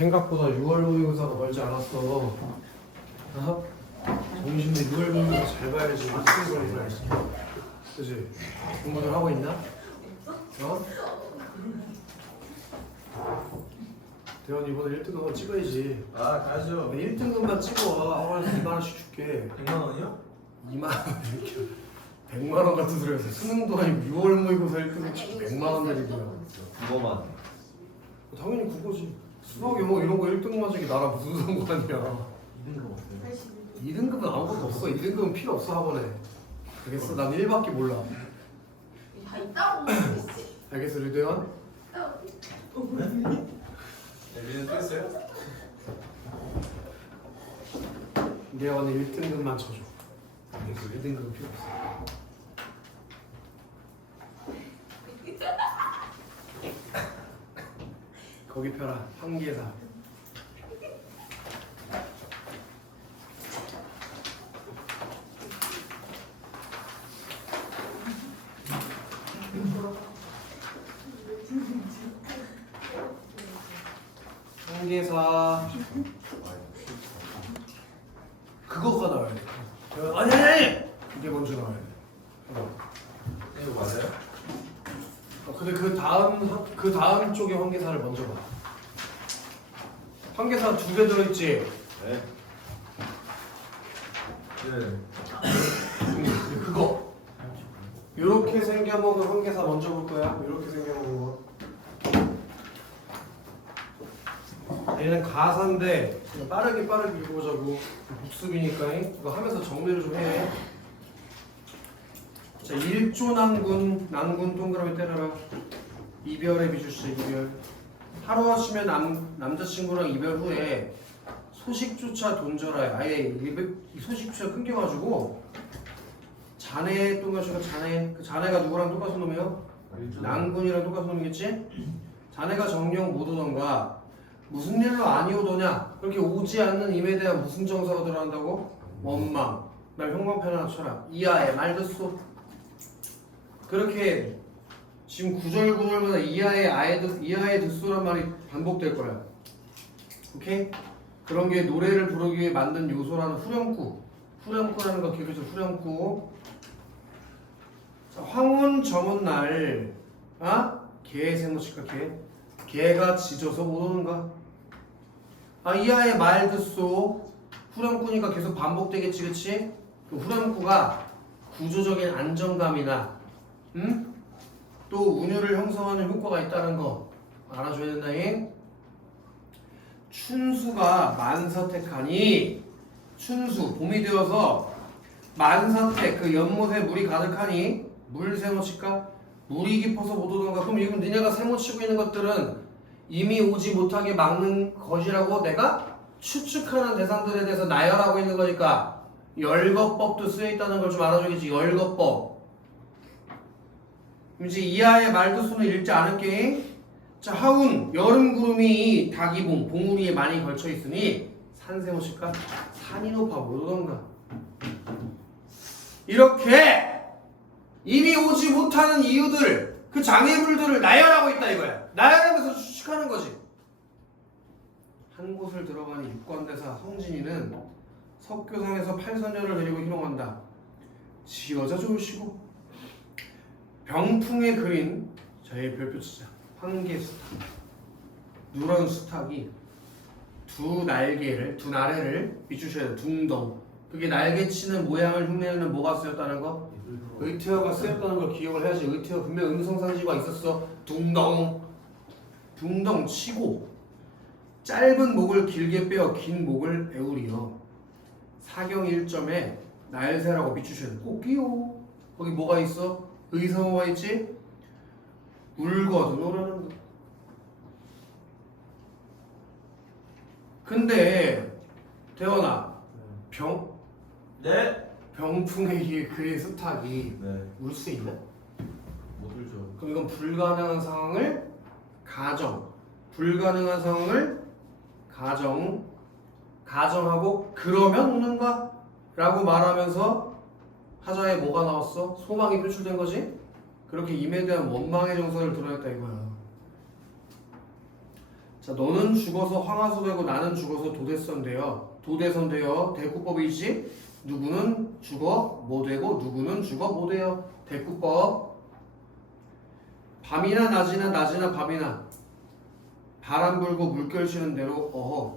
생각보다 6월 모의고사가 멀지 않았어. 어? 정신대 6월 모의고사 잘 봐야지 무슨 걸 해야지. 그지? 공부들 하고 있나? 어? 대원 이번에 1등 한번 찍어야지. 아 가죠 1등급만 찍어. 학원에서 2만 원씩 줄게. 100만 원이요? 2만 원 이렇게. 100만 원 같은 소리 해서 수능도 아니고 6월 모의고사 1등급 치고 100만 원 내리고요. 그거만 당연히 그거지. 수학, 영어 이런 거 1등만 주기 나랑 무슨 상관이야. 2등급 없어요 2등급은 아무것도 없어. 2등급은 필요 없어 학원에. 알겠어? 난 1밖에 몰라. 다 있다고 알겠어 류대원? 애비는 뺐어요? 류대원은 1등급만 쳐줘. 알겠어? 1등급은 필요 없어. 펴라. 한계사. 한계사. 그거가 나와야 돼. 그- 아니 아니 아니. 이게 먼저 나와야 돼. 어. 이거 맞아요? 어, 근데 그 다음 한- 그 다음 쪽에 환계사를 먼저 봐. 환계사 두 개 들어있지. 네 네. 음, 그거. 이렇게 생겨먹은 환계사 먼저 볼 거야. 이렇게 생겨먹은 거. 얘는 가사인데 그냥 빠르게 빠르게 읽어보자고. 복습이니까 이거 하면서 정리를 좀 해. 자, 1조 난군, 난군 동그라미 때려라. 이별의 비주시 이별. 하루아침에 남, 남자친구랑 이별 후에 소식조차 돈절하여 아예 이- 소식조차 끊겨가지고 자네 동그라미가 자네 그 자네가 누구랑 똑같은 놈이에요? 난군이랑 똑같은 놈이겠지? 자네가 정령 못 오던가 무슨 일로 아니 오더냐 그렇게 오지 않는 임에 대한 무슨 정서가 들어간다고? 원망 날 형광펜 하나 쳐라 이하에 말 듣소 그렇게 지금 구절 구절마다 이하에 아에 듣 이하에 듣소란 말이 반복될 거야 오케이? 그런 게 노래를 부르기 위해 만든 요소라는 후렴구 후렴구라는 거 기억해줘 후렴구 자, 황혼 정원 날 아? 개 세모칠까 개? 개가 짖어서 못 오는가? 아 이하의 말 듣소 후렴구니까 계속 반복되겠지 그치? 그 후렴구가 구조적인 안정감이나 음? 또 운율을 형성하는 효과가 있다는 거 알아줘야 된다잉. 춘수가 만사택하니 춘수 봄이 되어서 만사택 그 연못에 물이 가득하니 물 세모칠까? 물이 깊어서 못 오던가? 그럼 이건 니네가 세모치고 있는 것들은 이미 오지 못하게 막는 것이라고 내가 추측하는 대상들에 대해서 나열하고 있는 거니까 열거법도 쓰여 있다는 걸 좀 알아줘야지. 열거법 이제 이하의 말도수는 읽지 않을게. 자 하운 여름 구름이 닭이봉 봉우리에 많이 걸쳐 있으니 산세모실까? 산이 높아 못 오던가 이렇게 이미 오지 못하는 이유들 그 장애물들을 나열하고 있다 이거야. 나열하면서 추측하는 거지. 한 곳을 들어가니 육관대사 성진이는 석교상에서 팔선녀를 데리고 희롱한다. 지 여자 좋으시고 병풍에 그린 저의 별표 치자. 황계 수탉 누런 수탉이 두 날개를 두 나래를 비추셔야 돼 둥덩. 그게 날개치는 모양을 흉내내는 뭐가 쓰였다는 거? 의태어가 쓰였다는 걸 기억을 해야지. 의태어 분명 음성상지가 있었어. 둥덩. 둥덩 치고 짧은 목을 길게 빼어 긴 목을 에우리어 사경 1점에 날새라고 비추셔야 돼. 꼭기요. 거기 뭐가 있어? 의성어가 있지? 울거든 오라는 거 근데 대원아 병 네? 병풍에 의해 그린 수탉이 네. 울 수 있나? 못 들죠. 그럼 이건 불가능한 상황을 가정 불가능한 상황을 가정 가정하고 그러면 우는가? 라고 말하면서 하자에 뭐가 나왔어? 소망이 표출된 거지? 그렇게 임에 대한 원망의 정서를 드러냈다 이거야 자 자, 너는 죽어서 황하수 되고 나는 죽어서 도대선 되어. 도대선 되어. 대구법이지. 누구는 죽어 못 되고 누구는 죽어 못 돼요. 대구법. 밤이나 낮이나 낮이나 밤이나 바람 불고 물결 치는 대로 어허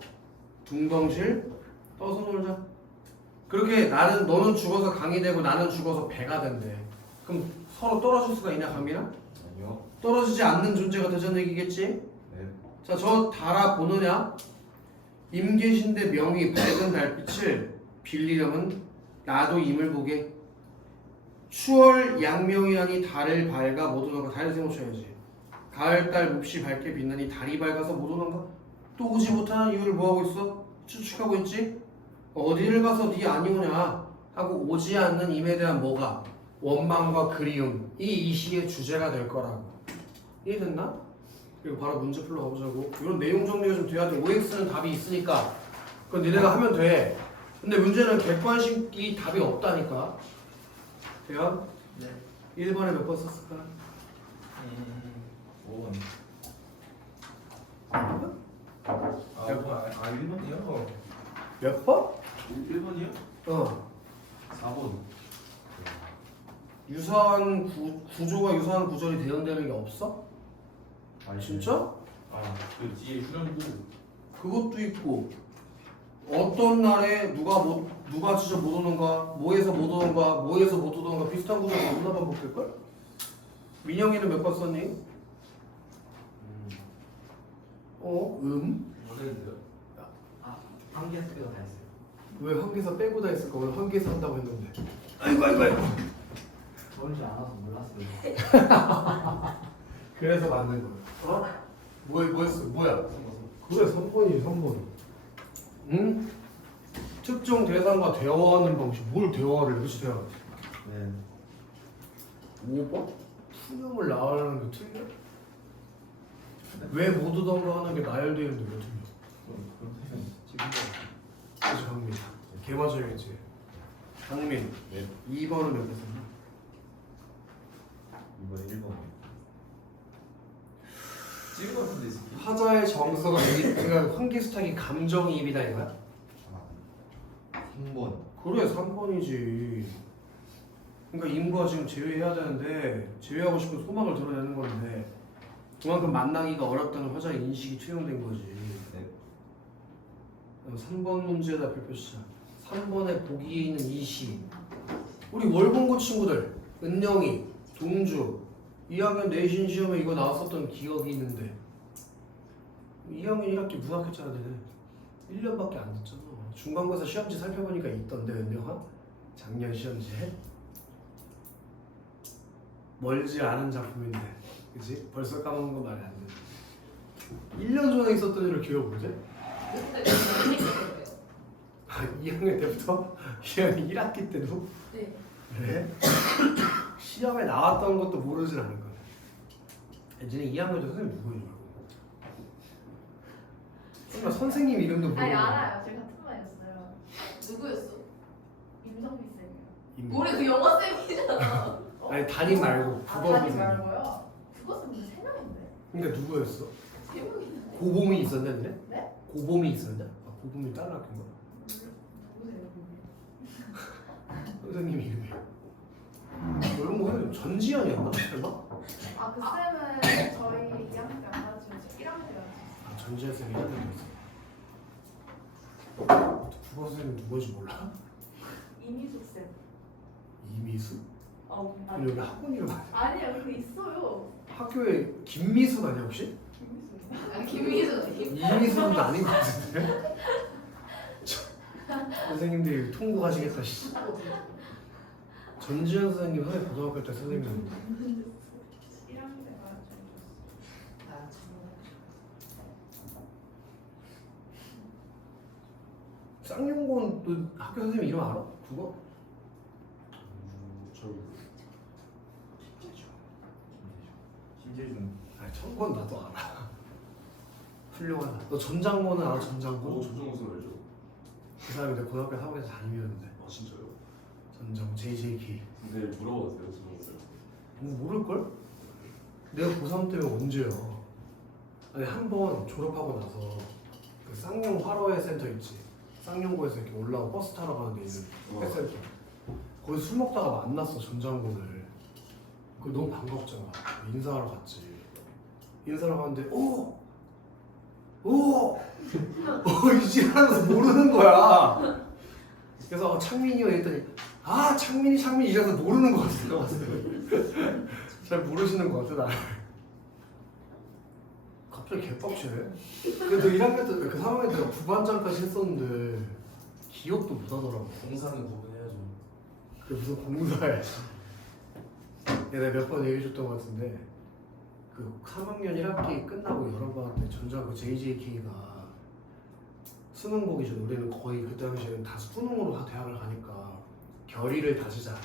둥덩실 떠서 놀자. 그렇게 나는 너는 죽어서 강이 되고 나는 죽어서 배가 된대. 그럼 서로 떨어질 수가 있냐 강민아? 아니요. 떨어지지 않는 존재가 되자는 얘기겠지? 네. 자, 저 달아 보느냐? 임계신대 명이 밝은 달빛을 빌리려면 나도 임을 보게. 추월 양명이하니 달을 밝아 못 오는가? 달을 세모 쳐야지. 가을달 몹시 밝게 빛나니 달이 밝아서 못 오는가? 또 오지 못하는 이유를 뭐하고 있어? 추측하고 있지? 어디를 가서 네 아니오냐? 하고 오지 않는 임에 대한 뭐가? 원망과 그리움. 이 이시의 주제가 될 거라고. 이해됐나? 그리고 바로 문제 풀러 가보자고. 이런 내용 정리가 좀 돼야 돼. OX는 답이 있으니까. 그건 니네가 하면 돼. 근데 문제는 객관식이 답이 없다니까. 돼요? 네. 1번에 몇 번 썼을까? 음. 5번. 아, 5번. 아, 1번이요? 몇 번? 1번이요? 어. 4번. 유사한 구, 구조가 유사한 구절이 대응되는 게 없어? 아, 진짜? 아, 그 뒤에 후렴구. 그것도 있고 어떤 날에 누가 못 누가 진짜 못 오는가 뭐에서 못 오는가 뭐에서 못 오는가 비슷한 구조가 없나 반복될 걸? 민영이는 몇 번 썼니? 음. 어? 음? 모르겠는데요? 한 개서 빼고 다 했어요. 왜 한개서 빼고 다 했을까? 오늘 한개서 한다고 했는데 아이고 아이고 아이고 그런 줄 알아서 몰랐어요. 그래서 맞는 거야 어? 뭐, 뭐였어? 뭐야? 그래 3번이 3번 응? 특정 대상과 대화하는 방식 뭘 대화를 대화 네. 5번? 투명을 나으라는 게 틀려? 왜못 오던가 하는 게 나열되는데 왜 틀려? 지금 그치 강민 개 맞아야겠지 강민 네. 2번은 몇개 썼나? 이번 1번. 찍은 것 같은데, 이 새끼. 화자의 정서가 이- 그러니까 환기수탁이 감정이입이다 이거야? 3번. 그래 3번이지 그러니까 임과 지금 제외해야 되는데 제외하고 싶은 소망을 드러내는 건데 그만큼 만나기가 어렵다는 화자의 인식이 투영된 거지 3번 문제다 별표시작 3번에 보기에 있는 이시. 우리 월봉고 친구들 은영이, 동주 2학년 내신 시험에 이거 나왔었던 기억이 있는데. 2학년 1학기 무학했잖아 너네. 1년밖에 안 됐잖아. 중간고사 시험지 살펴보니까 있던데 은영아. 작년 시험지에. 멀지 않은 작품인데. 그지? 벌써 까먹은 거 말이 안 돼. 1년 전에 있었던 일을 기억 못해? 근데 저는 있었어요. 아, 2학년 때부터? 2학년 1학기 때도? 네. 그래? 시험에 나왔던 것도 모르진 않을 거야. 예전에 2학년 때 선생님 누구인 줄 알고? 정말 선생님 이름도 모르고. 아니 알아요. 제가 같은 반이었어요. 누구였어? 임성비 쌤이요. 임- 우리 그 영어 쌤이잖아. 어? 아니 담임 말고 아, 국어 담임 선생님. 말고요. 국어 쌤이 세 명인데. 그러니까 누구였어? 고범이 있었는데? 네? 고범이 있었냐? 아, 고범이 딸 학교인 거야? 누구세요? 선생님 이름이. 이런 거 해도 전지현이었나? 설마? 아그 쌤은 저희 2학년 때 안 가르치고 1학년 때 가르쳤어요. 아 전지현 쌤이 해야 되는 거 국어 선생님 누구인지 몰라? 이미숙 쌤. 이미수? 어, 아, 근데 여기 학원 이름 아니야? 아니야 그 있어요. 학교에 김미수 아니야 혹시? 아 김미숙. 이미수는 아닌 것 같은데? 저- 선생님들이 통곡하시겠다 씨. 전지현 선생님 선생 고등학교 때 선생님 1학년 때 가르쳤어요. 쌍용곤 너 학교 선생님 이름 알아? 그거? 저 김재준. 아 청곤 나도 알아 훌륭하다 너 전장곤은 알아 전장곤? 조정우승 알죠? 그 사람이 내 고등학교 사무에서 담임이었는데 아 진짜요? 전장 JJK 근데 물어보세요 조정우승. 뭐 모를걸? 내가 고3 때면 언제야 아니 한 번 졸업하고 나서 그 쌍용 화로회 센터 있지 쌍용고에서 이렇게 올라오고 버스 타러 가는 데 있는 회센터 거기 술 먹다가 만났어 전장군을 그 너무 반갑잖아 인사하러 갔지 인사하러 갔는데 오! 오! 어, 이지라면서 모르는 거야. 그래서 어, 창민이요 했더니 아 창민이 창민이 이래서 모르는 거 같아 잘 모르시는 거 같아 나 갑자기 개빡치네. 그래도 1학년 때, 그 3학년 때 부반장까지 했었는데 기억도 못 하더라고. 공사는 구분해야죠. 그게 무슨 공사야. 내가 몇 번 얘기해줬던 것 같은데 그 3학년 1학기 끝나고 여름방학 때 전자 그 JJK가 수능 전 우리는 거의 그때 당시에는 다 수능으로 다 대학을 가니까 결의를 다지자.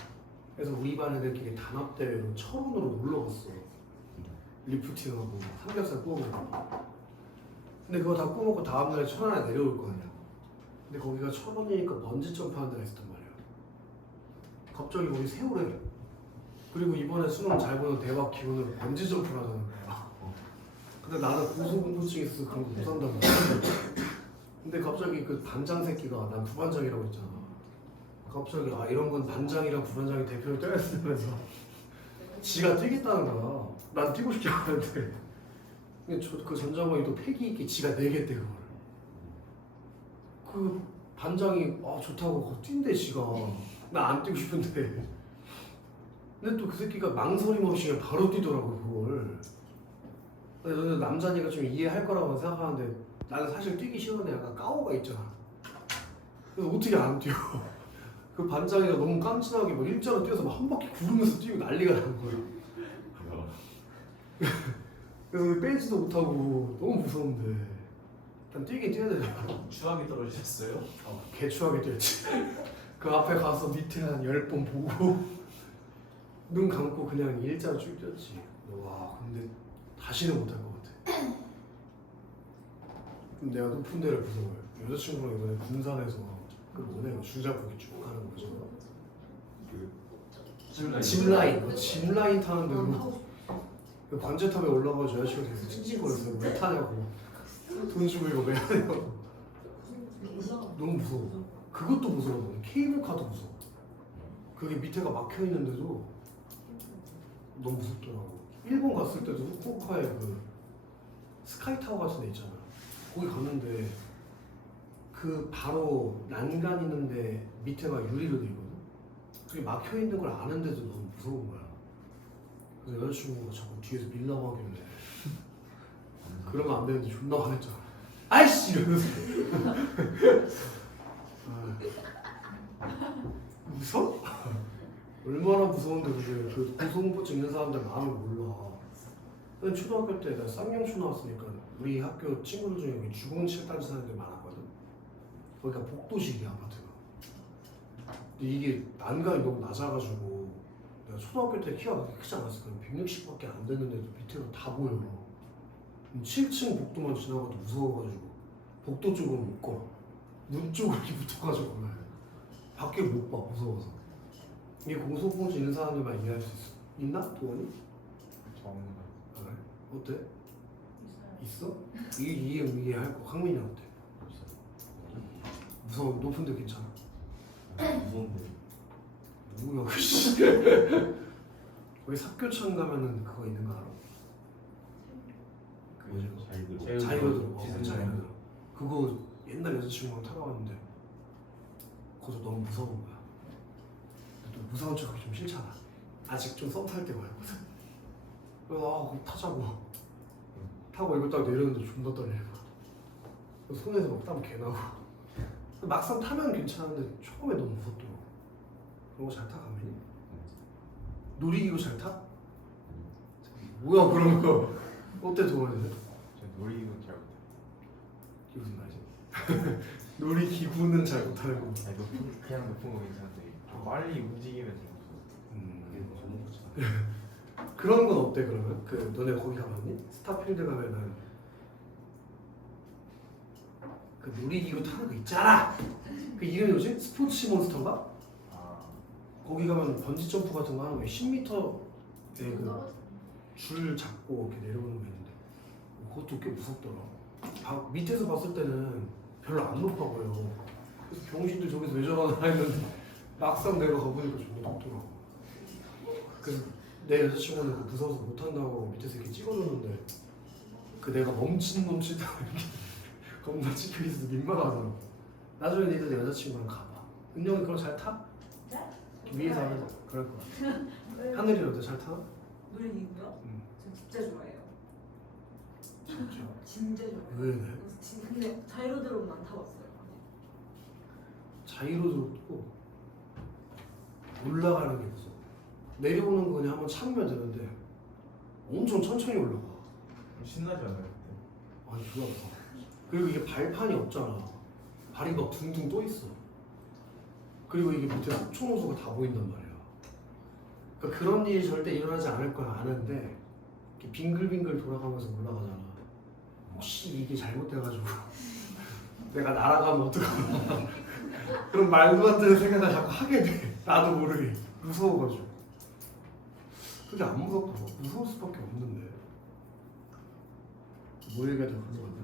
그래서 우리 반 애들끼리 단합대회로 철원으로 놀러 갔어. 리프팅하고 삼겹살 구워 먹고. 근데 그거 다 구워 먹고 다음날에 천안에 내려올 거 아니야. 근데 거기가 철원이니까 먼지 점프하는 데가 있었단 말이야. 갑자기 거기 세우래 그리고 이번에 수능 잘 보는 대박 기운으로 번지 점프를 하자는 거야 근데 나는 고소공포증 있어서 그런 거못 말이야 근데 갑자기 그 반장 새끼가 난 부반장이라고 했잖아. 갑자기 아 이런 건 반장이랑 부반장이 대표를 떼어쓰면서 지가 뛰겠다는 거야. 난 뛰고 싶지 않은데. 근데 저, 그 전장관이 또 패기 있게 지가 내겠대 그걸. 그 반장이 아 좋다고 그거 뛴대 지가. 나 안 뛰고 싶은데 근데 또 그 새끼가 망설임 없이 바로 뛰더라고 그걸. 근데 너는 남자니까 좀 이해할 거라고 생각하는데 나는 사실 뛰기 싫은데 약간 까오가 있잖아. 그래서 어떻게 안 뛰어? 그 반장이가 너무 깜찍하게 막 일자로 뛰어서 막 한 바퀴 구르면서 뛰고 난리가 나는 거야 그래서 빼지도 못하고 너무 무서운데. 일단 뛰긴 뛰어야 되잖아. 추하게 떨어지셨어요? 어, 개추하게 뛰었지. 그 앞에 가서 밑에 한 열 번 보고 눈 감고 그냥 일자로 쭉 뛰었지. 와 근데 다시는 못할 것 같아. 그럼 내가 높은 데를 무서워요. 여자친구랑 이번에 군산에서 그 뭐냐 줄 잡고 이렇게 쭉 가는 거죠. 그 짚라인, 그 짚라인 타는데도 그 관제탑에 올라가서 여자친구가 계속 찡찡거렸어요. 왜 타냐고. 돈 주고 이거 왜 하냐고. 너무 무서워. 그것도 무서워. 케이블카도 무서워. 그게 밑에가 막혀 있는데도 너무 무섭더라고. 일본 갔을 때도 후쿠오카에 그 스카이타워 같은 데 있잖아. 거기 갔는데 그 바로 난간 있는데 밑에가 유리로 돼 있거든. 그게 막혀 있는 걸 아는데도 너무 무서운 거야. 그래서 여자친구가 자꾸 뒤에서 밀라고 하길래 그러면 안 되는데 존나 화냈잖아. 아이씨 이러면서. 아, 무서워? 얼마나 무서운데 그게 그 고소공포증 있는 사람들 마음이 몰라. 근데 초등학교 때 내가 쌍용초 나왔으니까 우리 학교 친구들 중에 여기 주공칠단 사는 데 많았거든. 거기가 복도식이야 아파트가. 근데 이게 난간이 너무 낮아가지고 내가 초등학교 때 키가 그렇게 크지 않았을 거야. 160밖에 안 됐는데도 밑에가 다 보여. 7층 복도만 지나가도 무서워가지고 복도 쪽으로 못 걸어. 문 쪽으로 붙어가지고 그래. 밖에 못 봐 무서워서. 이게 공소공포증 있는 사람들만 이해할 수 있어. 있나? 도원이? 저는 아, 그래? 어때? 있어? 이게 이해 이해 할 거. 황민이 어때? 무서워. 높은데 괜찮아. 무서운데. 뭐야? 씨. 거기 삽교천 가면은 그거 있는 거 알아? 그 뭐지? 자유로. 자이로드. 어, 지승 자이로드. 그거 옛날 여자친구랑 타러갔는데 거기서 너무 무서운 거야. 무서운 척하기 좀 싫잖아. 아직 좀 썸 탈때 말거든. 그래서 아 그거 타자고 타고 이거 딱 내렸는데 존나 떨리는 거야. 그래서 손에서 막 땀 개나고. 막상 타면 괜찮은데 처음에 너무 무섭더라고. 그런 거 잘타 가면이? 놀이기구 잘 타? 뭐야 그런 거 어때 도원이는? 저 놀이기구 잘 못해요. 이게 무슨 말이지? 놀이기구는 잘 못하는 거. 아니, 높은, 그냥 높은 거 괜찮은데 좀 빨리 움직이면 좀 음. 그런 건 어때 그러면? 그 너네 거기 가봤니? 스타필드 가면은 그 놀이기구 타는 거 있잖아. 그 이름이 뭐지? 스포츠 몬스터인가? 아, 거기 가면 번지 점프 같은 거 하는 거야. 10m에 그줄 잡고 이렇게 내려오는 거 있는데 그것도 꽤 무섭더라. 바- 밑에서 봤을 때는 별로 안 높아 보여. 그래서 병신들 저기서 왜 저러나 했는데 막상 내가 가보니까 존나 높더라고. 그래서 내 여자친구는 그 무서워서 못한다고 밑에서 이렇게 찍어줬는데 그 내가 멈칫 멈칫 이렇게 겁나 찍혀 있어서 민망하더라고. 나중에 니들 내 여자친구랑 가봐. 은영이 그럼 잘 타? 네? 위에서 하면 그럴 것 같아. 하늘이라도 잘 타? 노래이고요. 응. 저 진짜 좋아해요. 진짜. 진짜 좋아해요. 왜? 진- 근데 자이로드로는 안 타봤어요. 자이로도 없고 올라가는 게 무서워. 내려오는 거냐 한번 참으면 되는데 엄청 천천히 올라가. 신나지 않아요 그때? 아니 좋아. 그리고 이게 발판이 없잖아. 발이 막 둥둥 떠 있어. 그리고 이게 밑에 속초노소가 다 보인단 말이야. 그러니까 그런 일이 절대 일어나지 않을 거야 아는데 이렇게 빙글빙글 돌아가면서 올라가잖아. 혹시 이게 잘못돼가지고 내가 날아가면 어떡하나. 그런 말도 안 되는 생각을 자꾸 하게 돼. 나도 모르게 무서워가지고. 근데 안 무섭다. 무서울 수밖에 없는데. 뭐 얘기하다 궁금한데?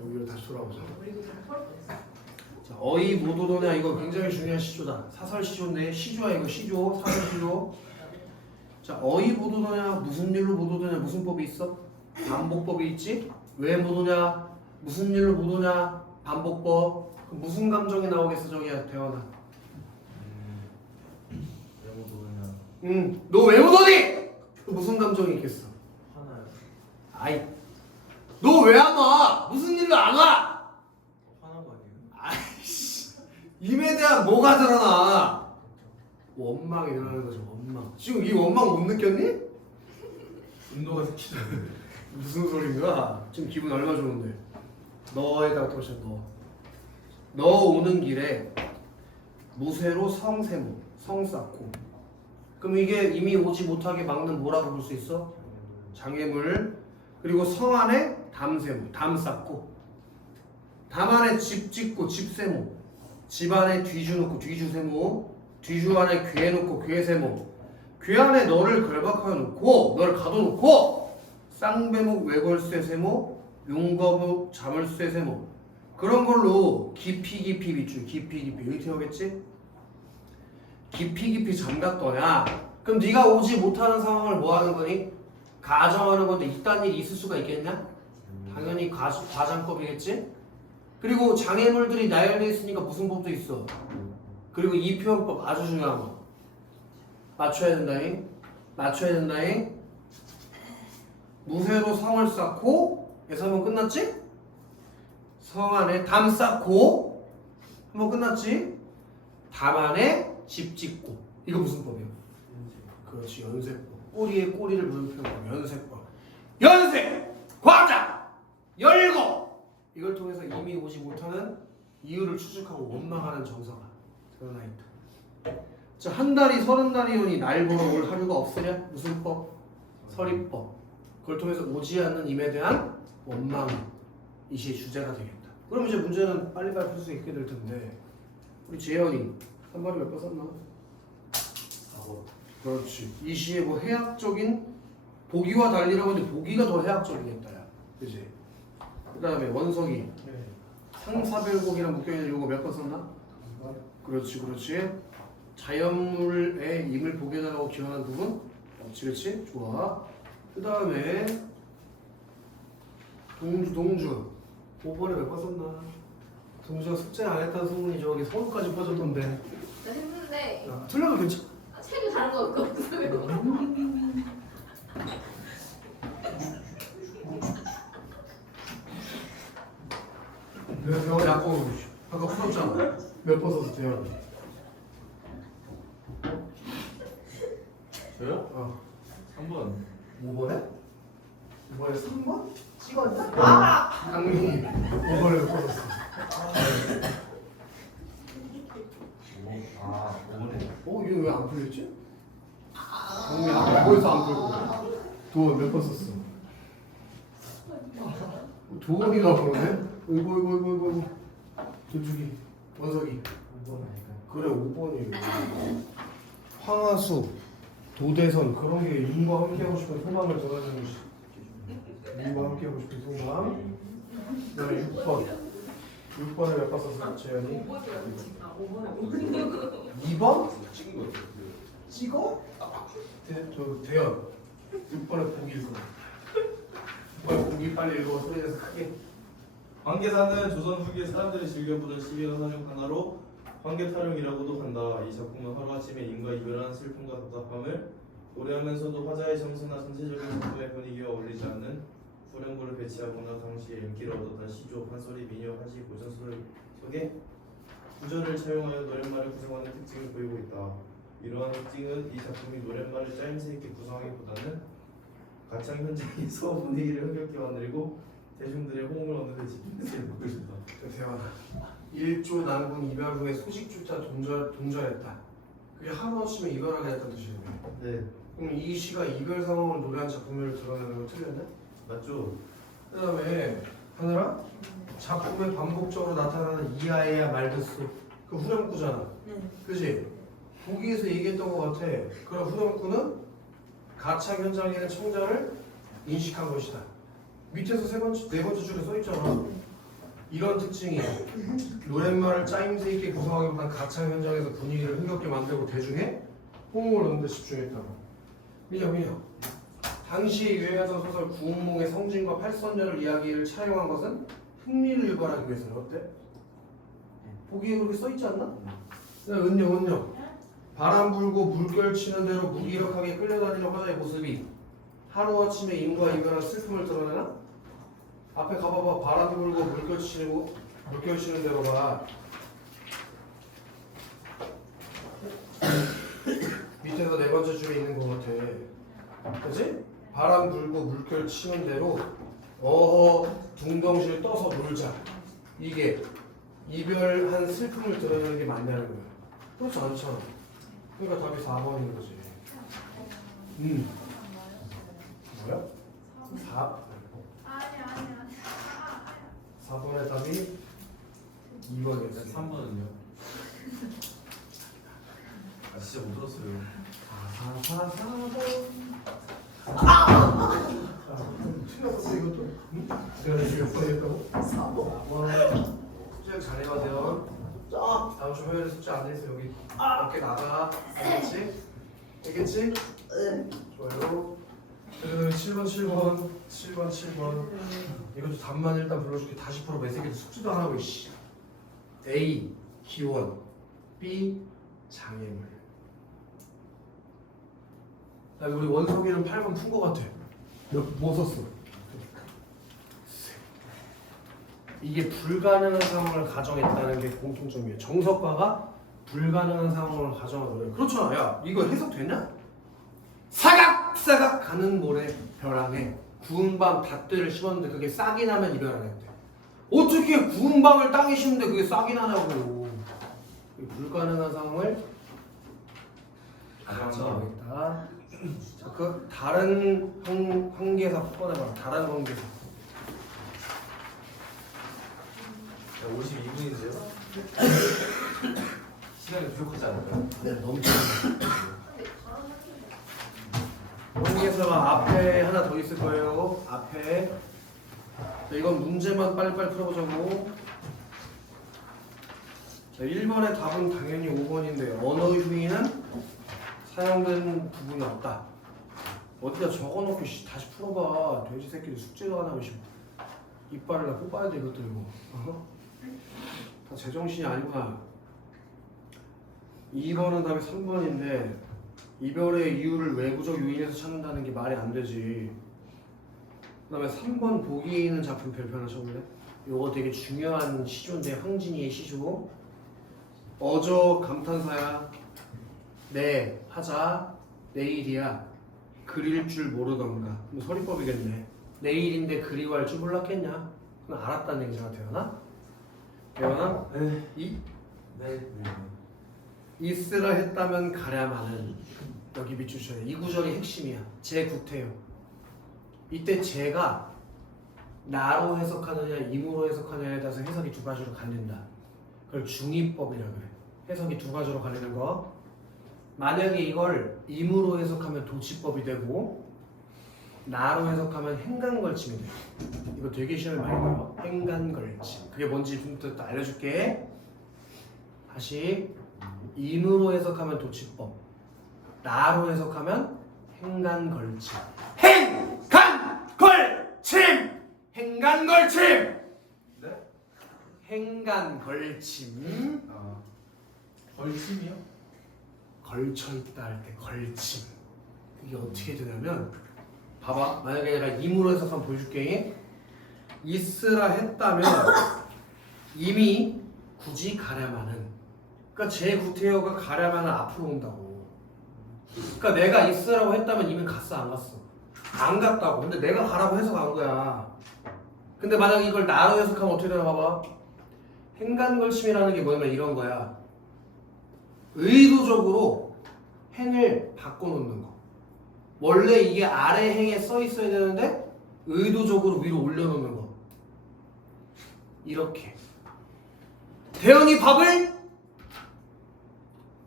여기로 다시 돌아오자. 자, 어이 못 오더냐 이거 굉장히 중요한 시조다. 사설 시조인데 시조야 이거 시조, 사설 시조. 자, 어이 못 오더냐 무슨 일로 못 오더냐 무슨 법이 있어? 반복법이 있지? 왜못 오냐? 무슨 일로 못 오냐? 반복법. 그럼 무슨 감정이 나오겠어 저기야 대원아? 외모도 응, 너왜못 오니? 그 무슨 감정이 있겠어? 화나요 아이, 너 왜 안 와? 무슨 일로 안 와? 화난 거 아니에요? 아이씨, 임에 대한 뭐가 드러나? 원망이 일어나는 거죠, 원망. 지금 이 원망 못 느꼈니? 운동가 시키죠 무슨 소린가? 지금 기분 얼마 좋은데? 너에다 도시 너. 너 오는 길에 무쇠로 성 세모, 성 쌓고. 그럼 이게 이미 오지 못하게 막는 뭐라고 볼 수 있어? 장애물. 그리고 성 안에 담세모, 담 쌓고. 담 안에 집 짓고 집세모. 집 안에 뒤주 놓고 뒤주세모. 뒤주 안에 괴 놓고 괴세모. 괴 안에 너를 결박하여 놓고 너를 가둬놓고 쌍배목 외골쇠 세모, 용거목 자물쇠 세모 그런 걸로 깊이 깊이 비추 깊이 깊이 여기 태우겠지? 깊이 깊이 잠갔더냐 그럼 네가 오지 못하는 상황을 뭐 하는 거니? 가정하는 건데 이딴 일이 있을 수가 있겠냐? 당연히 가, 과장법이겠지? 그리고 장애물들이 나열되어 있으니까 무슨 법도 있어 그리고 이 표현법 아주 중요한 거 맞춰야 된다잉 맞춰야 된다잉 무쇠로 성을 쌓고 에서 한번 끝났지? 성 안에 담 쌓고 한번 끝났지? 담 안에 집 짓고 이거 무슨 법이야? 그렇지 연세법 꼬리에 꼬리를 표현법 연세법 연세! 과장! 열거! 이걸 통해서 이미 오지 못하는 이유를 추측하고 원망하는 정서가 드러나 있다 자, 한 달이 서른 달이오니 날 보러 올 하루가 없으랴? 무슨 법? 서리법 그걸 통해서 오지 않는 임에 대한 원망이 이 시의 주제가 되겠다. 그럼 이제 문제는 빨리빨리 풀 수 있게 될 텐데 우리 재현이 한 마리 몇 번 썼나? 4번. 그렇지. 이 시의 뭐 해학적인 보기와 달리라고 했는데 보기가 더 해학적이겠다. 야. 그지? 그 다음에 원석이 네. 상사별곡이랑 묶여있는 요거 몇 번 썼나? 그렇지 그렇지. 자연물의 임을 보게 달라고 기원한 부분? 그렇지 그렇지. 좋아. 그 다음에 동주 동주 5번에 몇 번 썼나? 동주가 숙제 안 했다는 소문이 저기 서울까지 퍼졌던데 나 했는데 야, 틀려도 괜찮 아, 책이 다른 거 없어요. 내가 대화가 약간 아까 풀었잖아 몇번 썼어 대화 저요? 어 3번 5번에? 5번에 3번? 찍었나? 아! 강민이 5번에 몇번 썼어 아 5번에 어? 이거 왜 안 풀렸지? 안 거기서 안 풀고 도원 몇번 썼어? 도원이가 그러네? 이거 이거 이거 이거 이거 저쪽이 원석이 5번 아닐까요? 그래 5번이에요 황하수 도대선 그런 게 윤과 함께하고 싶은 소망을 전하는 것이 2번 함께 보고 싶은. 그다음에 6번. 6번을 몇번 썼어, 재현이? 5번이요. 아 5번에 2번? 찍은 거 찍어? 대, 저 대현 6번에 보기 읽어 6번에 보기 빨리 읽어 소리 내서 크게 황계사는 조선 후기에 사람들이 즐겨보던 시계가 중 하나로 황계타령이라고도 한다. 이 작품은 하루아침에 인과 이별한 슬픔과 답답함을 노래하면서도 화자의 정서나 전체적인 작품의 분위기와 어울리지 않는 후렴구를 배치하거나 당시에 인기를 얻었던 시조, 판소리, 민요, 하시, 고전소설 속에 구절을 차용하여 노랫말을 구성하는 특징을 보이고 있다. 이러한 특징은 이 작품이 노랫말을 짜임새 있게 구성하기보다는 가창 현장에서 분위기를 흥겹게 만들고 대중들의 호응을 얻는 데 집중해서 보여준다. 대현아 1조 난군 이별 후에 소식조차 동절, 동절했다 그게 하루아침에 이별하게 됐다는 뜻이네 네, 그럼 이 시가 이별 상황을 노래한 작품을 드러내는 거 틀렸네? 맞죠? 그 다음에 하늘아 작품에 반복적으로 나타나는 이하야 말드스 그 후렴구잖아 네. 그지? 거기에서 얘기했던 것 같아. 그럼 후렴구는 가창 현장에 는 청자를 인식한 것이다. 밑에서 세 번째, 네 번째 줄에 써 있잖아. 이런 특징이 노랫말을 짜임새 있게 구성하기보단 가창 현장에서 분위기를 흥겹게 만들고 대중의 호응을 얻는 데 집중했다고. 민혁, 민혁. 당시 유행하던 소설 구운몽의 성진과 팔선녀를 이야기를 차용한 것은 흥미를 유발하기 위해서는 어때? 보기에 그렇게 써 있지 않나? 네, 은영, 은영. 바람 불고 물결 치는 대로 무기력하게 끌려다니는 화자의 모습이 하루아침에 인과 이별한 슬픔을 드러내나? 앞에 가봐봐 바람 불고 물결 치고 물결 치는 대로가 밑에서 네 번째 줄에 있는 것 같아 그치? 바람 불고 물결 치는 대로 어허 둥덩실 떠서 놀자 이게 이별한 슬픔을 드러내는 게 맞냐는 거야 그렇지 않잖아 그러니까 답이 4번인 거지. 음. 뭐야? 4. 아니 아니 아니. 아, 4번의 답이 2번이었어. 3번은요? 아 진짜 못 들었어요. 4, 4, 4번. 아! 틀렸어 이것도? 응? 내가 지금 몇 번이었다고? 4번. 숙제 잘해봐 대원. 다음 주 화요일에 숙제 안 해서 여기 어깨 나가. 알겠지? 알겠지? 좋아요. 그다음에 7번, 7번, 7번, 7번. 이것도 답만 일단 불러줄게. 다시 풀어. 매 새끼들 숙제도 안 하고 씨. A 기원, B 장애물. 나 우리 원석이는 8번 푼 거 같아. 너뭐 썼어? 이게 불가능한 상황을 가정했다는 게 공통점이에요. 정석과가 불가능한 상황을 가정한 거예요. 그렇죠. 야, 이거 해석되냐? 사각 사각 가는 모래 벼랑에 구운 밤 닷대를 심었는데 그게 싹이 나면 이별하겠대. 어떻게 구운 밤을 땅에 심는데 그게 싹이 나냐고. 이 불가능한 상황을 가정하겠다. 자, 그 다른 한, 한계사 꺼내봐. 다른 한계사. 자, 52분인데요? 시간이 부족하지 않을까요? 네, 너무 학생들 한계사가 앞에 하나 더 있을 거예요. 앞에. 자, 이건 문제만 빨리빨리 풀어보자고. 자, 1번의 답은 당연히 5번인데 언어 휴이는 사용된 부분이 없다. 어디다 적어놓고 씨, 다시 풀어봐. 돼지 새끼들 숙제도 안 하고 씨. 이빨을 다 뽑아야 돼 이것도 이거. 어? 다 제정신이 아니구나. 2번은 답이 3번인데 이별의 이유를 외부적 요인에서 찾는다는 게 말이 안 되지. 그 다음에 3번 보기에 있는 작품 별표 하나 쳐볼래? 요거 되게 중요한 시조인데 황진이의 시조. 어저 감탄사야. 네 하자. 내일이야. 그릴 줄 모르던가. 뭐 서리법이겠네. 내일인데 그리워할 줄 몰랐겠냐? 그건 알았다는 얘기잖아, 태연아. 태연아, 네. 이 네. 있으라 했다면 가랴마는 여기 밑줄 쳐야 돼. 이 구절이 핵심이야. 제 구태요. 이때 제가 나로 해석하느냐 임으로 해석하느냐에 따라서 해석이 두 가지로 갈린다. 그걸 중의법이라 그래. 해석이 두 가지로 갈리는 거. 만약에 이걸 임으로 해석하면 도치법이 되고 나로 해석하면 행간걸침이 돼. 이거 되게 시험에 많이 나와. 행간걸침. 그게 뭔지 좀더 알려줄게. 다시 인으로 해석하면 도치법. 나로 해석하면 행간걸침. 행간걸침. 행간걸침. 네? 행간걸침. 아 벌침이요? 걸쳐 있다 할 때 걸침. 이게 어떻게 되냐면 봐봐. 만약에 내가 임으로 해석하면 보여줄게. 있으라 했다면 이미 굳이 가랴마는 그러니까 제 구태여가 가랴마는 앞으로 온다고. 그러니까 내가 있으라고 했다면 이미 갔어 안 갔어? 안 갔다고. 근데 내가 가라고 해서 간 거야. 근데 만약 이걸 나로 해석하면 어떻게 되나 봐봐. 행간걸침이라는 게 뭐냐면 이런 거야. 의도적으로 행을 바꿔놓는 거. 원래 이게 아래 행에 써 있어야 되는데 의도적으로 위로 올려놓는 거. 이렇게. 대현이 밥을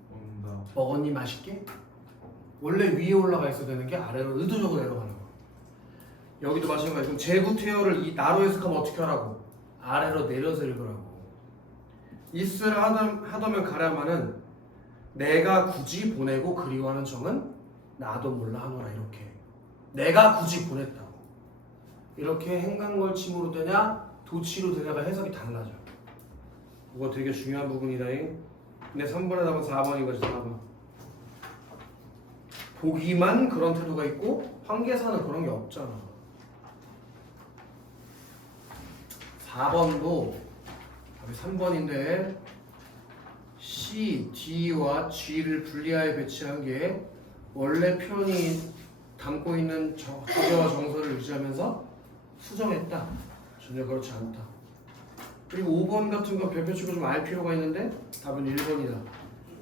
먹는다 먹었니 맛있게? 원래 위에 올라가 있어야 되는 게 아래로 의도적으로 내려가는 거. 여기도 마찬가지. 그럼 제구태어를 이 나로 해석하면 어떻게 하라고? 아래로 내려서 읽으라고. 있으라 하던, 하더면 가랴마는 내가 굳이 보내고 그리워하는 정은 나도 몰라 하노라 이렇게. 내가 굳이 보냈다고. 이렇게 행간걸침으로 되냐 도치로 되냐가 해석이 달라져. 그거 되게 중요한 부분이다 잉. 근데 3번에 답은 4번인 거지 4번. 보기만 그런 태도가 있고 황계사는 그런 게 없잖아. 4번도 답이 3번인데 C, D와 G를 분리하여 배치한 게 원래 표현이 담고 있는 저- 주제와 정서를 유지하면서 수정했다. 전혀 그렇지 않다. 그리고 5번 같은 건 별표 치고 좀 알 필요가 있는데 답은 1번이다.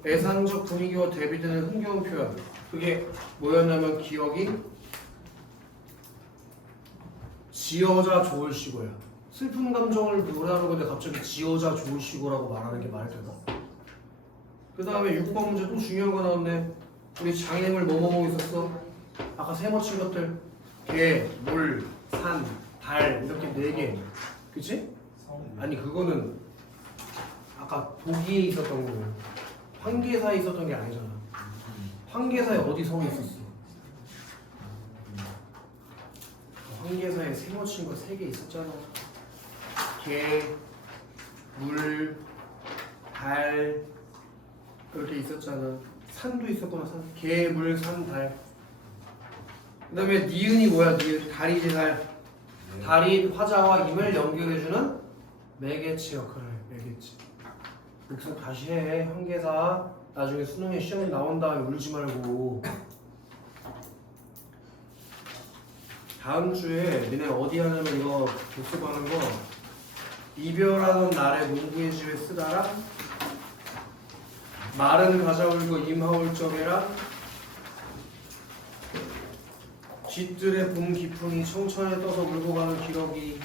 애상적 분위기와 대비되는 흥겨운 표현. 그게 뭐였냐면 기억이 지어자 좋을 시고야. 슬픈 감정을 노래하는 건데 갑자기 지어자 좋을 시고라고 말하는 게 말이 되나? 그 다음에 6번 문제 또 중요한 거 나왔네. 우리 장애물 뭐뭐뭐 있었어? 아까 세모 친 것들 개, 물, 산, 달 이렇게 네 개. 그치? 아니 그거는 아까 보기에 있었던 거고 황계사에 있었던 게 아니잖아. 황계사에 어디 성이 있었어? 황계사에 세모 친거 세 개 있었잖아. 개, 물, 달 그렇게 있었잖아. 산도 있었구나. 산. 개, 물, 산, 달. 그 다음에 니은이 뭐야? 니은 달이지 달. 달이 화자와 임을 연결해주는 매개체 역할을 해. 매개체. 그래서 다시 해. 현계사 나중에 수능에 시험이 나온 다음에 울지 말고. 다음 주에 니네 어디 하냐면 이거 복습하는 거 이별하는 날에 문구의 집에 쓰다랑 말은 가자 울고 임하올 적에랑 쥐들의 봄 기풍이 청천에 떠서 울고 가는 기러기.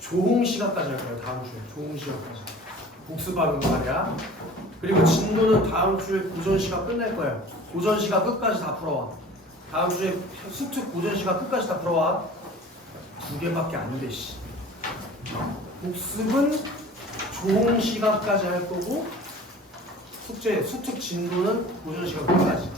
조홍 시간까지 할 거야 다음 주에. 조홍 시간까지 복습하는 거 말이야. 그리고 진도는 다음 주에 고전 시간 끝낼 거야 고전 시간 끝까지 다 풀어와. 다음 주에 수특 고전 시간 끝까지 다 풀어와. 두 개밖에 안돼 씨. 복습은 좋은 시간까지 할 거고 숙제 수특 진도는 고전 시간 끝까지